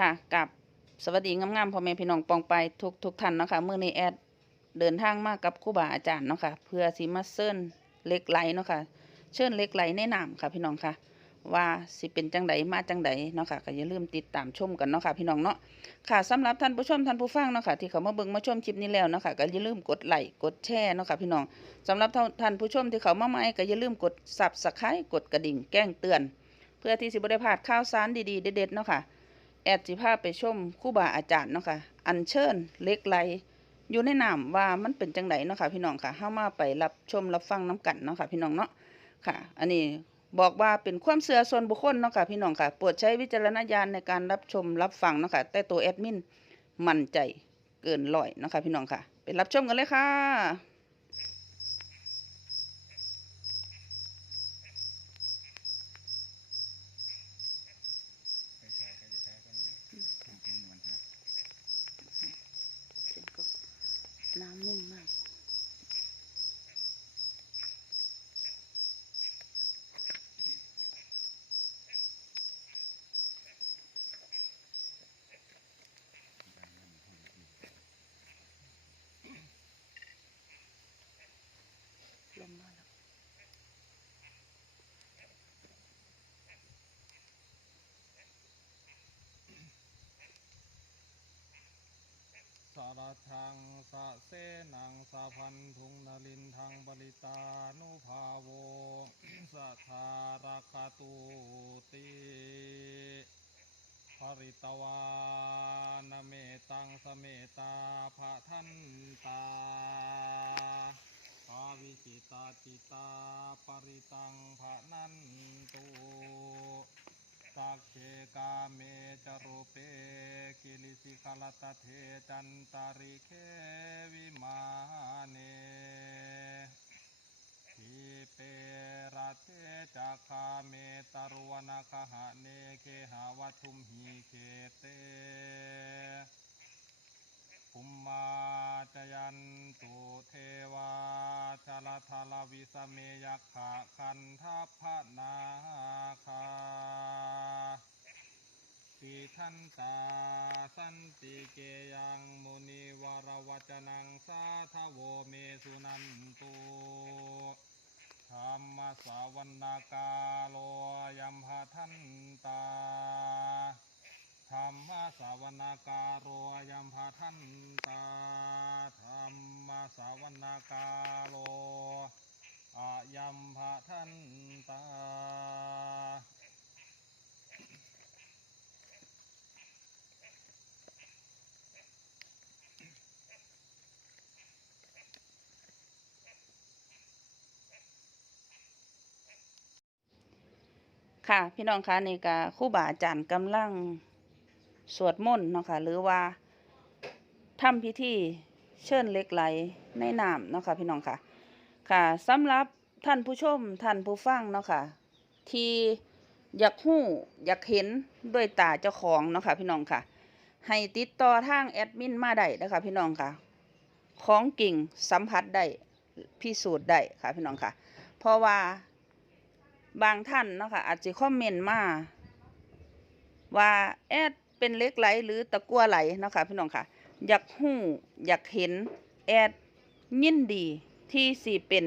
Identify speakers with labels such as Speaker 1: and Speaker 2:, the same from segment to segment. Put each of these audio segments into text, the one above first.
Speaker 1: ค่ะกับสวัสดีงามๆพ่อแม่พี่น้องปองไปทุกทุกท่านเนาะค่ะมื้อนี้แอดเดินทางมากับครูบาอาจารย์เนาะค่ะเพื่อสิมาเชิญเล็กไหลเนาะค่ะเชิญเล็กไหลในน้ำค่ะพี่น้องค่ะ ว่าสิเป็นจังใดมาจังใดเนาะค่ะก็อย่าลืมติดตามชมกันเนาะค่ะพี่น้องเนาะค่ะสำหรับท่านผู้ชมท่านผู้ฟังเนาะค่ะที่เขามาเบิ่งมาชมคลิปนี้แล้วเนาะค่ะก็อย่าลืมกดไลค์กดแชร์เนาะค่ะพี่น้องสำหรับท่านผู้ชมที่เขามาใหม่ก็อย่าลืมกด Subscribe กดกระดิ่งแจ้งเตือน เพื่อที่สิบได้พลาดข่าวสารดีๆเด็ดๆเนาะค่ะ แอดสิพาไปชมครูบาอาจารย์เนาะค่ะ อัญเชิญเล็กไหลอยู่ในน้ำว่ามันเป็นจังไดเนาะค่ะพี่น้องค่ะเฮามาไปรับชมรับฟังน้กันเนาะค่ะพี่น้องเนาะค่ะ อันนี้บอกว่าเป็นความเชื่อส่วนบุคคลเนาะค่ะพี่น้องค่ะโปรดใช้วิจารณญาณในการรับชมรับฟังเนาะค่ะแต่ตัวแอดมินมั่นใจเกินร้อยเนาะค่ะพี่น้องค่ะ ไปรับชมกันเลยค่ะ
Speaker 2: ใครใช้ใครจะใช้ก็นี้เป็นเป็นนวลใช่ไหม
Speaker 1: น้ำนิ่งมาก ลมมาแล้ว
Speaker 2: สารทังสะเสนังสะพันธุงนลินทังบริตานุภาโวสัทารคาตุติภริตวานเมตังสเมตาภะทันตาภาวิจิตาจิตาปริตังภะนันตุ สักเคกาเมจารุเปกิลิสิกลตเทจันตาริเควิมาเนทีเประเทจักคาเมตารวนาคหะเนเคหาวัตุมหีเคเตภุมมาจยันตุเทวา ชลทลวิสเมยักขะคันทัพพนาคาปิทันตาสันติเกยังมุนิวรวจนังสาทโวเมสุนันตุธรรมสาวนากาโลยัมหะทันตา ธรรมสาวนากาโรยัมหะทันตาธรรมสาวนากาโลอายัมหะทันตา
Speaker 1: ค่ะ พี่น้องคะนี่ก็ครูบาอาจารย์กำลัง สวดมนต์เนาะค่ะหรือว่าทำพิธีเชิญเล็กไหลในน้ำเนาะค่ะพี่น้องค่ะ ค่ะสำหรับท่านผู้ชมท่านผู้ฟังเนาะค่ะ ที่อยากหู้อยากเห็นด้วยตาเจ้าของเนาะค่ะพี่น้องค่ะ ให้ติดต่อทางแอดมินมาได้นะคะพี่น้องค่ะ ของกิ่งสัมผัสได้พิสูจน์ได้ค่ะพี่น้องค่ะ เพราะว่าบางท่านเนาะค่ะอาจจะคอมเมนต์มาว่าแอด เป็นเล็กไหลหรือตะกั่วไหลนะคะพี่น้องค่ะ อยากหู้อยากเห็นแอดยินดีที่สิเป็น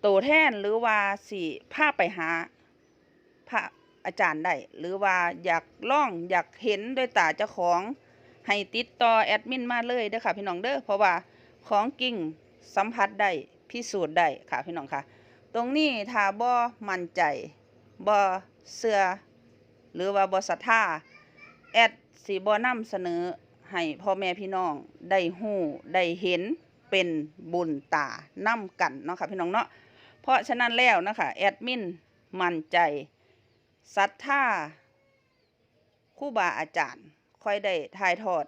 Speaker 1: โตแทนหรือว่าสิพาไปหาพระอาจารย์ได้หรือว่าอยากล่องอยากเห็นด้วยตาเจ้าของให้ติดต่อแอดมินมาเลยเด้อค่ะพี่น้องเด้อเพราะว่าของกิ่งสัมผัสได้พิสูจน์ได้ค่ะพี่น้องค่ะ ตรงนี้ถ้าบ่มั่นใจบ่เชื่อ หรือว่าบ่ศรัทธาแอดสิบ่นำเสนอให้พ่อแม่พี่น้องได้ฮู้ได้เห็นเป็นบุญตานํกันเนาะค่ะพี่น้องเนาะเพราะฉะนั้นแล้วนะคะแอดมินมั่นใจศรัทธาครูบาอาจารย์ค่อยได้ถ่ายทอด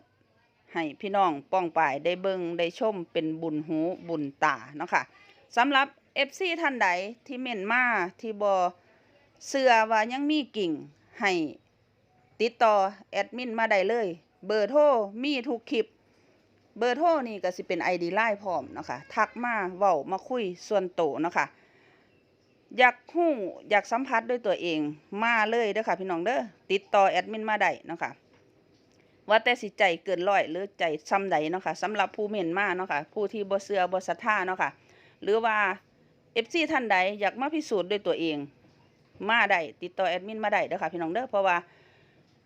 Speaker 1: ให้พี่น้องป้องปายได้เบิงได้ชมเป็นบุญหูบุญตาเนาะค่ะสำหรับ FC ท่านใดที่เม่นมาที่บอเสือว่ายังมีกิ่ง ให้ติดต่อแอดมินมาได้เลย เบอร์โทรมีทุกคลิป เบอร์โทรนี่ก็สิเป็น ID ไลน์พร้อมนะคะ ทักมาเว้ามาคุยส่วนโตวนะคะอยากฮู้อยากสัมผัสด้วยตัวเองมาเลยเด้อค่ะ พี่น้องเด้อติดต่อแอดมินมาได้นะคะว่าแต่สิใจเกินร้อยหรือใจซ้ำใดเนาะค่ะสำหรับผู้เม่นมาเนาะค่ะผู้ที่บ่เชื่อบ่ศรัทธาเนาะค่ะหรือว่า FC ท่านใดอยากมาพิสูจน์ด้วยตัวเอง มาได้ติดต่อแอดมินมาได้เด้อค่ะพี่น้องเด้อเพราะว่า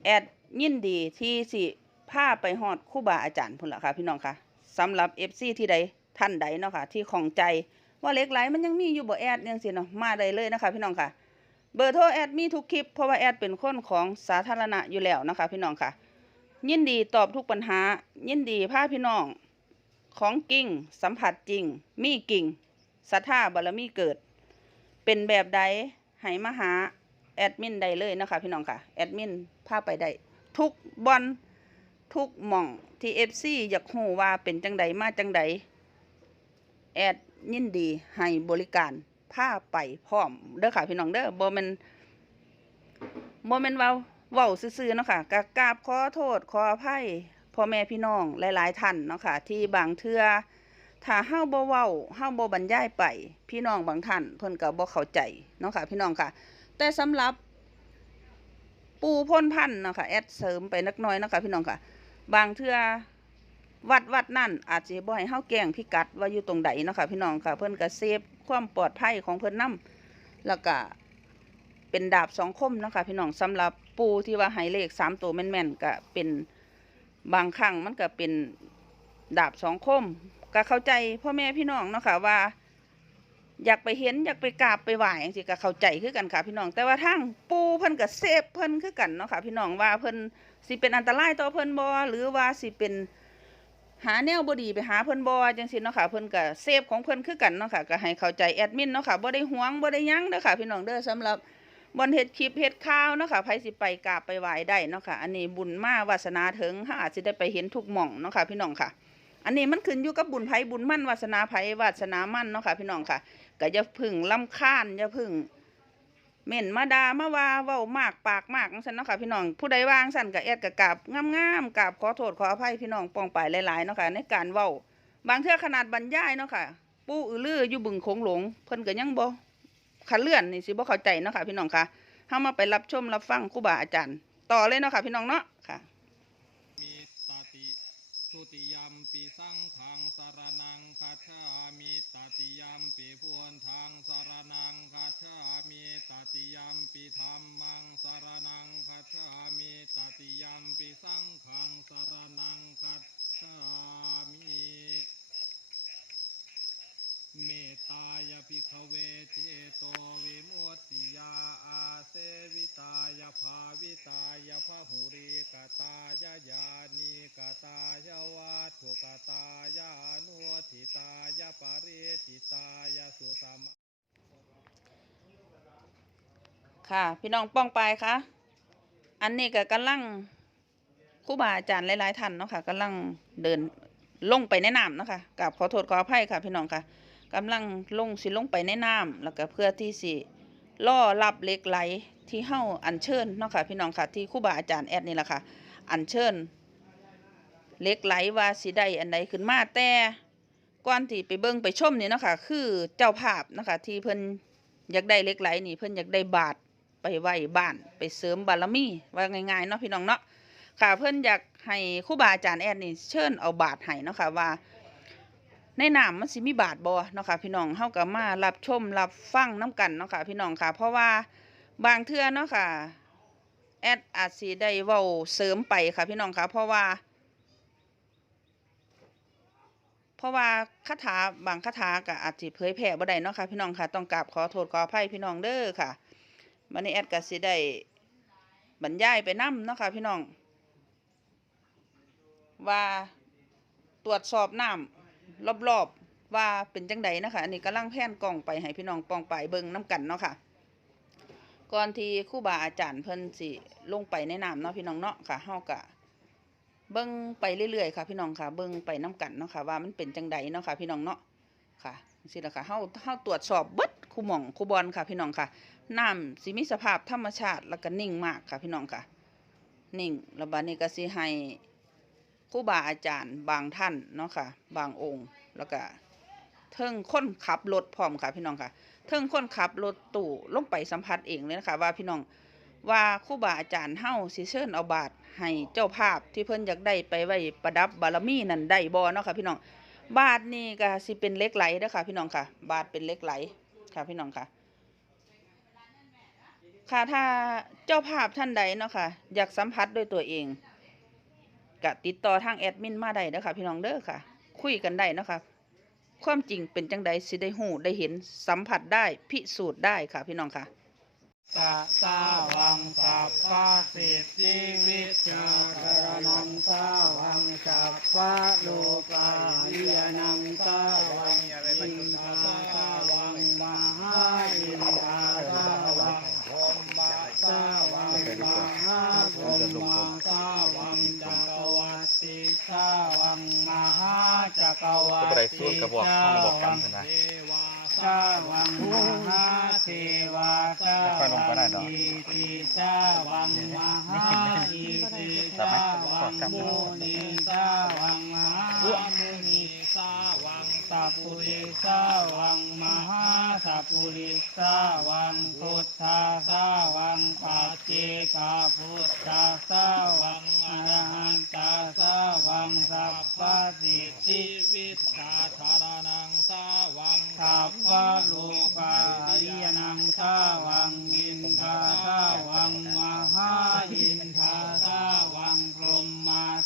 Speaker 1: แอดยินดีที่สิพาไปฮอดครูบาอาจารย์พุ่นละค่ะพี่น้องค่ะสำหรับ FC ที่ใดท่านใดเนาะค่ะที่ของใจว่าเล็กไหลมันยังมีอยู่บ่แอดยังสิเนาะมาได้เลยนะคะพี่น้องค่ะเบอร์โทรแอดมีทุกคลิปเพราะว่าแอดเป็นคนของสาธารณะอยู่แล้วนะคะพี่น้องค่ะ ยินดีตอบทุกปัญหา ยินดีพาพี่น้องของกิ่งสัมผัสจริง มีกิ่งศรัทธาบารมีเกิด เป็นแบบใด ให้มาหาแอดมินได้เลยนะคะพี่น้องค่ะแอดมินพาไปได้ทุกบอลทุกหม่องที่เอฟซีอยากฮู้ว่าเป็นจังใดมาจังใดแอดยินดีให้บริการพาไปพร้อมเด้อค่ะพี่น้องเด้อบ่แม่นบ่แม่นว่าเว้าซื่อๆเนาะค่ะกกราบขอโทษขออภัยพ่อแม่พี่น้องหลาย ๆ ท่านเนาะค่ะที่บางเทื่อ ถ้าเฮาบ่เว้าเฮาบ่บรรยายไป พี่น้องบางท่านเพิ่นก็บ่เข้าใจเนาะค่ะ พี่น้องค่ะ แต่สำหรับปูพ่นพันธุ์เนาะค่ะแอดเสริมไปนักน้อยเนาะค่ะพี่น้องค่ะ บางเทื่อวัดวัดนั่นอาจจะบ่ให้เฮาแกงพิกัดว่าอยู่ตรงใดเนาะค่ะพี่น้องค่ะ เพิ่นก็เซฟความปลอดภัยของเพิ่นนํแล้วก็เป็นดาบสองคมเนาะค่ะพี่น้องสำหรับปูที่ว่าให้เลขสามตัวแม่นๆก็เป็นบางครั้งมันก็เป็นดาบสองคม ก็เข้าใจพ่อแม่พี่น้องเนาะค่ะว่า อยากไปเห็นอยากไปกราบไปไหว้จังก็เข้าใจคือกันค่ะ พี่น้องแต่ว่าทางปูเพิ่นก็เซฟเพิ่นคือกันเนาะค่ะ พี่น้องว่าเพิ่นสิเป็นอันตรายต่อเพิ่นบ่หรือว่าสิเป็นหาแนวบดีไปหาเพิ่นบ่จังซี่เนาะค่ะเพิ่นก็เซฟของเพิ่นคือกันเนาะค่ะก็ให้เข้าใจแอดมินเนาะค่ะบ่ได้หวงบ่ได้ยั้งเด้อค่ะพี่น้องเด้อสำหรับบนเฮ็ดคลิปเฮ็ดข่าวเนาะค่ะไผสิไปกราบไปไหว้ได้เนาะค่ะอันนี้บุญมาวาสนาถึงเฮาอาจสิได้ไปเห็นทุกหม่องเนาะค่ะพี่น้องค่ะ อันนี้มันขึ้นอยู่กับบุญไผบุญมั่นวาสนาไผวาสนามั่นเนาะค่ะพี่น้องค่ะก็อย่าพึ่งลำค้าญอย่าพึ่งเม่นมาดามาว่าเว้ามากปากมากจังซั่นเนาะค่ะพี่น้องผู้ใดวางซั่นก็แอดก็กราบงามๆกราบขอโทษขออภัยพี่น้องปองไปหลายๆเนาะค่ะในการเว้า บางเทื่อขนาดบรรยายเนาะค่ะ ปู่อือลืออยู่บึงโขงหลงเพิ่นก็ยังบ่คันเลื่อนนี่สิบ่เข้าใจเนาะค่ะพี่น้องค่ะเฮามาไปรับชมรับฟังครูบาอาจารย์ ต่อเลยเนาะค่ะพี่น้องเนาะค่ะ
Speaker 2: มิตติทุติยมปีสังขังสารนังคาชามิตติยมปีพวนทางสารนังคาชามิตติยม ปีธรรมังสารนังคาชามิตติยมปีสังขังสารนังคาชามิเมตตายพิขเวเจโตวิมุตติยาอาเสวิตายภาวิตายพหุริกตายญาณีกตายวัตถุกตายานุทิตายปริจิตายสุสัม
Speaker 1: ค่ะ พี่น้องป้องไปค่ะ อันนี้ก็กำลังครูบาอาจารย์หลายๆท่านเนาะค่ะกำลังเดินลงไปในน้ำเนาะค่ะกับขอโทษขออภัยค่ะ พี่น้องค่ะกำลังลงสิลงไปในน้ำแล้วก็เพื่อที่สิล่อรับเหล็กไหลที่เฮาอัญเชิญเนาะค่ะ พี่น้องค่ะที่ครูบาอาจารย์แอดนี่แหละค่ะ อัญเชิญเหล็กไหลว่าสิได้อันใดขึ้นมาแต่ก่อนที่ไปเบิ่งไปชมนี่เนาะค่ะคือเจ้าภาพเนาะคะที่เพิ่นอยากได้เล็กไหลนี่เพิ่นอยากได้บาท ไปไหว้บ้านไปเสริมบารมีว่าง่ายๆเนาะพี่น้องเนาะค่ะเพื่อนอยากให้ครูบาอาจารย์แอดนี่เชิญเอาบาทให้เนาะค่ะว่า ในน้ำมันสิมีบาทบ่เนาะค่ะพี่น้องเฮาก็มารับชมรับฟังน้กันเนาะค่ะพี่น้องค่ะ เพราะว่าบางเทื่อเนาะค่ะแอดอาจสิได้เว้าเสริมไปค่ะพี่น้องค่ะ เพราะว่า เพราะว่าคาถาบางคาถาก็อาจสิเผยแพร่บ่ได้เนาะค่ะพี่น้องค่ะต้องกราบขอโทษขออภัยพี่น้องเด้อค่ะ วันนี้แอดก็สิได้บรรยายไปนำเนาะค่ะพี่น้อง ว่าตรวจสอบน้ำรอบๆว่าเป็นจังใดนะคะอันนี้กำลังแพนกล่องไปให้พี่น้องปองไปเบิ่งน้กันเนาะค่ะก่อนที่ครูบาอาจารย์เพิ่นสิลงไปในน้ำเนาะพี่น้องเนาะค่ะเฮาก็เบิ่งไปเรื่อยๆค่ะพี่น้องค่ะเบิ่งไปน้กันเนาะค่ะว่ามันเป็นจังใดเนาะค่ะพี่น้องเนาะค่ะสิละค่ะเฮาเฮาตรวจสอบเบิดคู่หม่องคู่บอลค่ะพี่น้องค่ะน้ำสิมีสภาพธรรมชาติแล้วก็นิ่งมากค่ะพี่น้องค่ะ นิ่งแล้วบัดนี้ก็สิให้ครูบาอาจารย์บางท่านเนาะค่ะ บางองค์แล้วก็เทิงคนขับรถพร้อมค่ะพี่น้องค่ะ เทิงคนขับรถตู้ลงไปสัมผัสเองเลยนะคะว่าพี่น้องว่าครูบาอาจารย์เฮาสิเชิญเอาบาทให้เจ้าภาพที่เพิ่นอยากได้ไปไว้ประดับบารมีนั่นได้บ่เนาะค่ะพี่น้องบาทนี่ก็สิเป็นเล็กไหลเด้อค่ะพี่น้องค่ะ บาทเป็นเล็กไหลค่ะพี่น้องค่ะ ค่ะถ้าเจ้าภาพท่านใดเนาะค่ะ อยากสัมผัสด้วยตัวเองก็ติดต่อทางแอดมินมาได้เด้อค่ะพี่น้องเด้อค่ะ คุยกันได้เนาะค่ะ ความจริงเป็นจังใดสิได้หูได้เห็นสัมผัสได้พิสูจน์ได้ค่ะพี่น้องค่ะ
Speaker 3: สะสาวังสัพพะสิทธิวิชาคารนังสาวังสัพพะโลกาลิยนังสาวังอินทาสาวังมหาอินทาสาวังพรหมา สาวังมหาพรหมาสาวังจักรวัติสาวังมหาจักรวัติ
Speaker 4: สู้กังเห็นไหม
Speaker 3: สาวังมหาเทวาสา
Speaker 4: ค่อยลงอิ
Speaker 3: ติสาวังมหาอิติสาวังมุนีสาวังมหามุนีสา สัพพุริสาวังมหาสัพพุริสาวังพุทธาสาวังปัจเจกาพุทธาสาวังอรหันตาสาวังสัพพสิทธิวิชาธารนังสาวังสัพพะโลกาลิยนังสาวังอินทาสาวังมหาอินทาสาวังพรหมา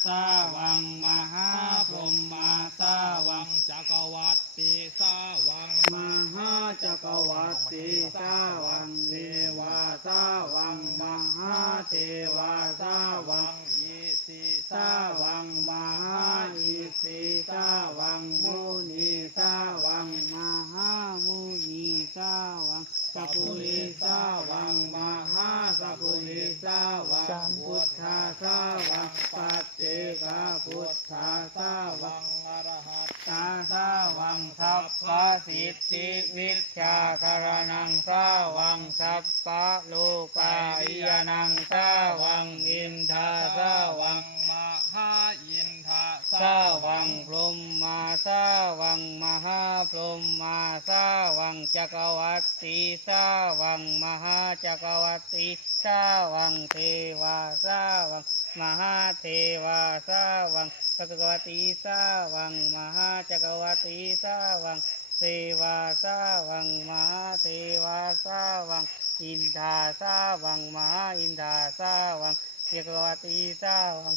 Speaker 3: สาวังมหาพรหมาสาวังจักรวัตติสาวังมหาจักรวัติสาวังเทวาสาวังมหาเทวาสาวังอิสิสาวังมหาอิสิสาวังมุนีสาวังมหามุนีสาวังสัพพุริสาวังมหาสัพพุริสาวังพุทธาสาวังปัจเจกาพุทธาสาวังอรหัตตาสาวังสัพพะสิท ธิวิชาคารนังสาวังสัพพะโลกาอิยนังสาวังอินทาสาวัง
Speaker 2: มหาอินทา
Speaker 3: สาวังพรหมมาสาวังมหาพรหมมาสาวังจักรวัติสาวังมหาจักรวัติสาวังเทวาสาวังมหาเทวาสาวังจักรวัติสาวังมหาจักรวัติสาวัง เทวาสาวังมหาเทวาสาวัง อินทาสาวังมหาอินทาสาวังเยกรวติสาวัง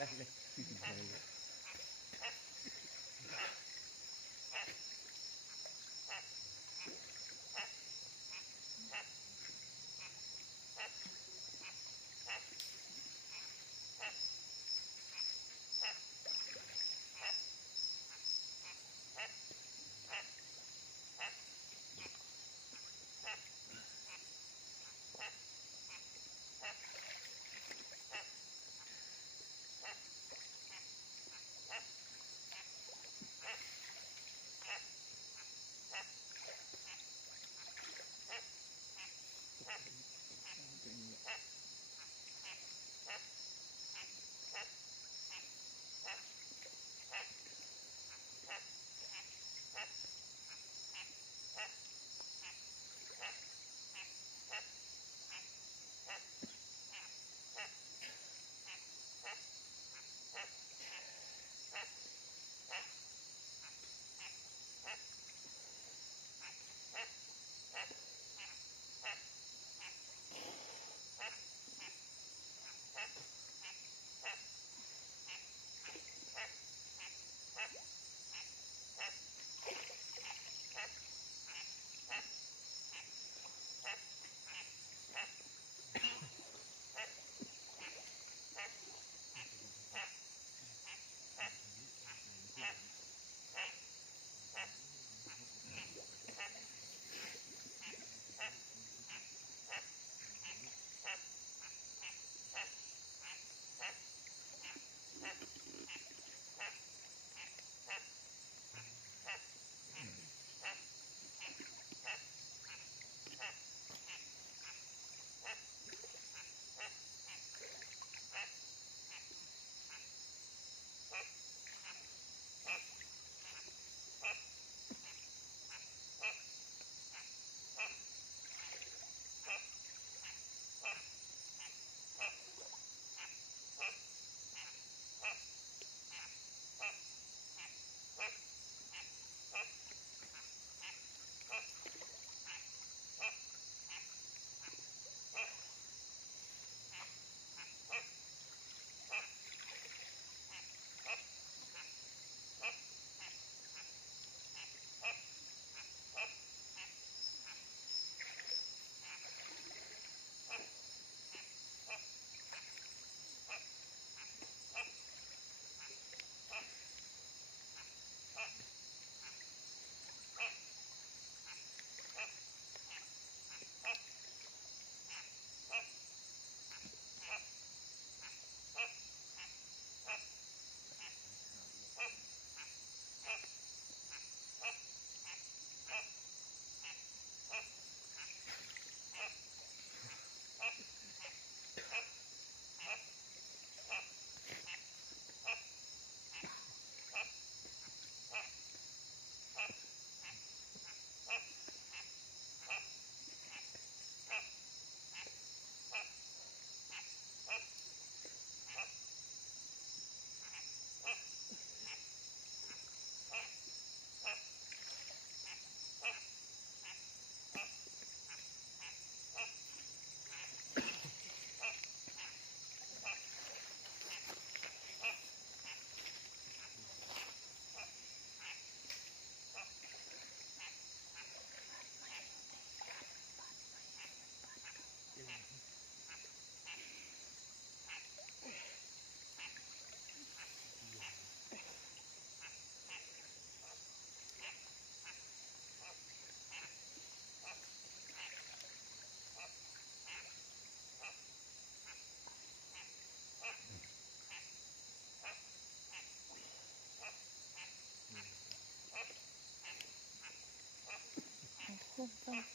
Speaker 5: ไ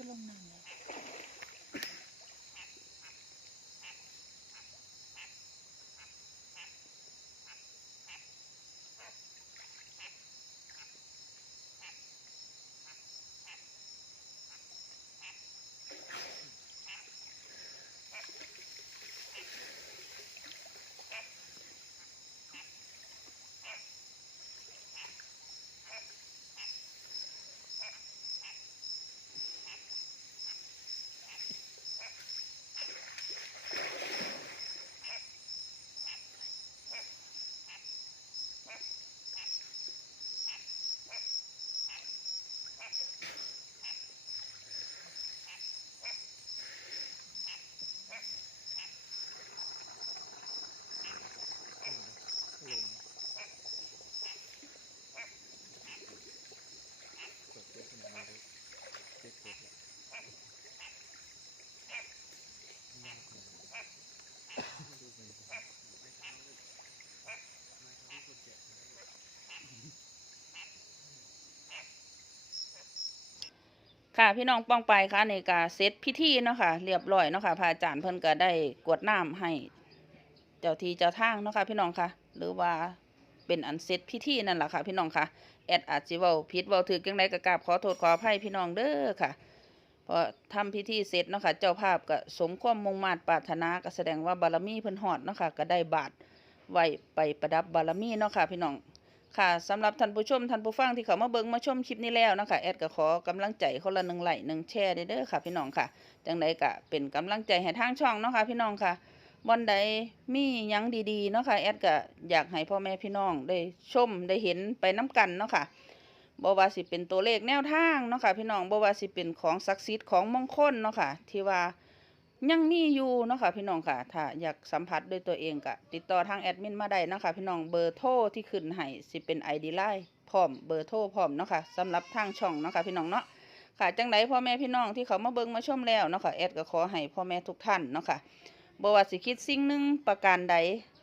Speaker 5: ม่เห็นอะไรเลย
Speaker 1: ลงน้ำเลย ค่ะพี่น้องป้องไปค่ะในกาเซตพิธีเนาะค่ะเรียบร้อยเนาะค่ะพระอาจารย์เพิ่นก็ได้กวดน้ำให้ เจ้าทีเจ้าทางเนาะค่ะพี่น้องค่ะ หรือว่าเป็นอันเซตพิธีนั่นแหละค่ะ พี่น้องค่ะแอดอาจิเว้าผิดเว้าถูกจังไดก็กาบขอโทษขออภัยพี่น้องเด้อค่ะพอทำพิธีเสร็จเนาะค่ะเจ้าภาพก็สมความมุ่งมา่ปรารถนาก็แสดงว่าบารมีเพิ่นฮอดเนาะค่ะก็ได้บาตรไว้ไปประดับบารมีเนาะค่ะพี่น้อง ค่ะสำหรับท่านผู้ชมท่านผู้ฟังที่เขามาเบิ่งมาชมคลิปนี้แล้วนะคะแอดก็ขอกำลังใจคนละหนึ่งไลค์หนึ่งแชร์เด้อค่ะ พี่น้องค่ะจังใดก็เป็นกำลังใจให้ทางช่องเนาะค่ะพี่น้องค่ะวันใดมียังดีๆเนาะค่ะแอดก็อยากให้พ่อแม่พี่น้องได้ชมได้เห็นไปน้กันเนาะค่ะบว่าสิเป็นตัวเลขแนวทางเนาะค่ะพี่น้องบว่าสิเป็นของศักดิ์สิทธิ์ของมงคลเนาะค่ะที่ว่า ยังมีอยู่เนาะค่ะพี่น้องค่ะ ถ้าอยากสัมผัสด้วยตัวเองก็ติดต่อทางแอดมินมาได้นะค่ะพี่น้องเบอร์โทรที่ขึ้นให้สิเป็น ID ไลน์พร้อมเบอร์โทรพร้อมเนาะค่ะสำหรับทางช่องเนาะค่ะพี่น้องเนาะค่ะจังไดพ่อแม่พี่น้องที่เขามาเบิ่งมาชมแล้วเนาะค่ะแอดก็ขอให้พ่อแม่ทุกท่านเนาะค่ะบ่ว่าสิคิดสิ่งหนึ่งประการใด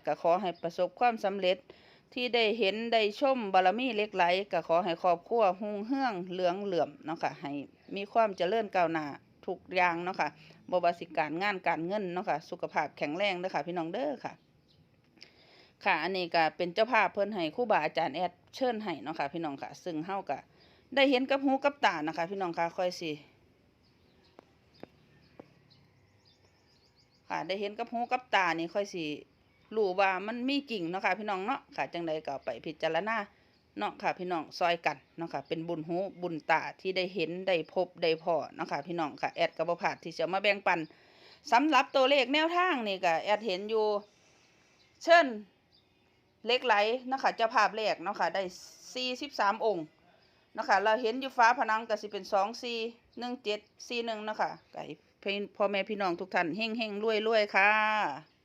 Speaker 1: ก็ขอให้ประสบความสำเร็จที่ได้เห็นได้ชมบารมีเล็กไหลก็ขอให้ครอบครัวหุ่งเฮืองเหลืองเหลื่อมเนาะค่ะให้มีความเจริญก้าวหน้าทุกอย่างเนาะค่ะบวาสิการงานการเงินเนาะค่ะ สุขภาพแข็งแรงเด้อค่ะ พี่น้องเด้อค่ะ ค่ะ อันนี้ก็เป็นเจ้าภาพเพิ่นให้ครูบาอาจารย์แอดเชิญให้เนาะค่ะ พี่น้องค่ะ ซึ่งเฮาก็ได้เห็นกับหูกับตานะคะ พี่น้องค่ะค่อยสิค่ะ ได้เห็นกับหูกับตานี่ค่อยสิรู้ว่ามันมีจริงเนาะค่ะ พี่น้องเนาะค่ะจังใดก็เอาไปพิจารณา เนาะค่ะพี่น้องซอยกันเนาะค่ะเป็นบุญหูบุญตาที่ได้เห็นได้พบได้พอเนาะค่ะพี่น้องค่ะแอดก็บ่พาดที่จะมาแบ่งปันสำหรับตัวเลขแนวทางนี่ก็แอดเห็นอยู่ เช่นเล็กไหลเนาะคะเจ้าภาพเลขเนาะค่ะได้สี่สิบสามองค์เนาะค่ะเราเห็นอยู่ฟ้าผนังก็สิเป็นสองสี่หนึ่งเจ็ดสี่หนึ่งเนาะค่ะไก่พ่อแม่พี่น้องทุกท่านเฮงเฮงรวยรวยค่ะ